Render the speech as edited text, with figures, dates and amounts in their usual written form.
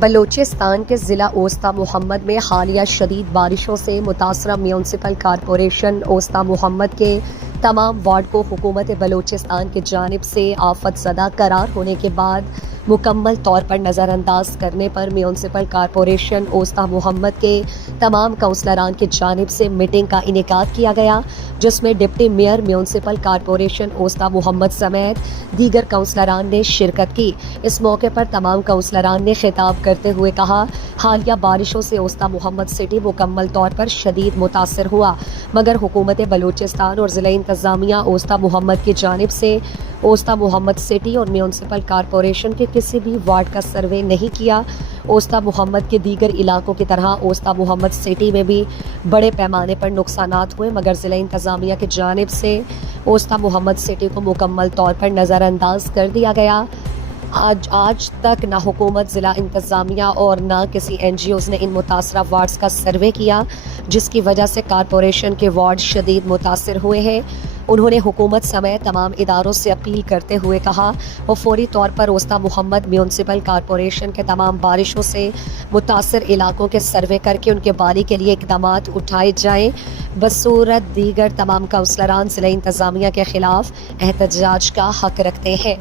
بلوچستان کے ضلع اوستا محمد میں حالیہ شدید بارشوں سے متاثرہ میونسپل کارپوریشن اوستا محمد کے تمام وارڈ کو حکومت بلوچستان کی جانب سے آفت زدہ قرار ہونے کے بعد مکمل طور پر نظر انداز کرنے پر میونسپل کارپوریشن اوستا محمد کے تمام کونسلران کی جانب سے میٹنگ کا انعقاد کیا گیا، جس میں deputy mayor municipal corporation Osta Muhammad سمیت دیگر کونسلران نے شرکت کی۔ اس موقع پر تمام کونسلران نے خطاب کرتے ہوئے کہا، حالیہ بارشوں سے اوستا محمد سٹی مکمل طور پر شدید متاثر ہوا، مگر حکومت بلوچستان اور ضلع انتظامیہ اوستا محمد کی جانب سے اوستا محمد سٹی اور میونسپل کارپوریشن کے کسی بھی وارڈ کا سروے نہیں کیا۔ اوستا محمد کے دیگر علاقوں کی طرح اوستا محمد سٹی میں بھی بڑے پیمانے پر نقصانات ہوئے، مگر ضلع انتظامیہ کی جانب سے اوستا محمد سٹی کو مکمل طور پر نظر انداز کر دیا گیا۔ آج تک نہ حکومت، ضلع انتظامیہ اور نہ کسی این جی اوز نے ان متاثرہ وارڈز کا سروے کیا، جس کی وجہ سے کارپوریشن کے وارڈ شدید متاثر ہوئے ہیں۔ انہوں نے حکومت سمیت تمام اداروں سے اپیل کرتے ہوئے کہا وہ فوری طور پر اوستا محمد میونسپل کارپوریشن کے تمام بارشوں سے متاثر علاقوں کے سروے کر کے ان کے بحالی کے لیے اقدامات اٹھائے جائیں۔ بصورت دیگر تمام کونسلران ضلع انتظامیہ کے خلاف احتجاج کا حق رکھتے ہیں۔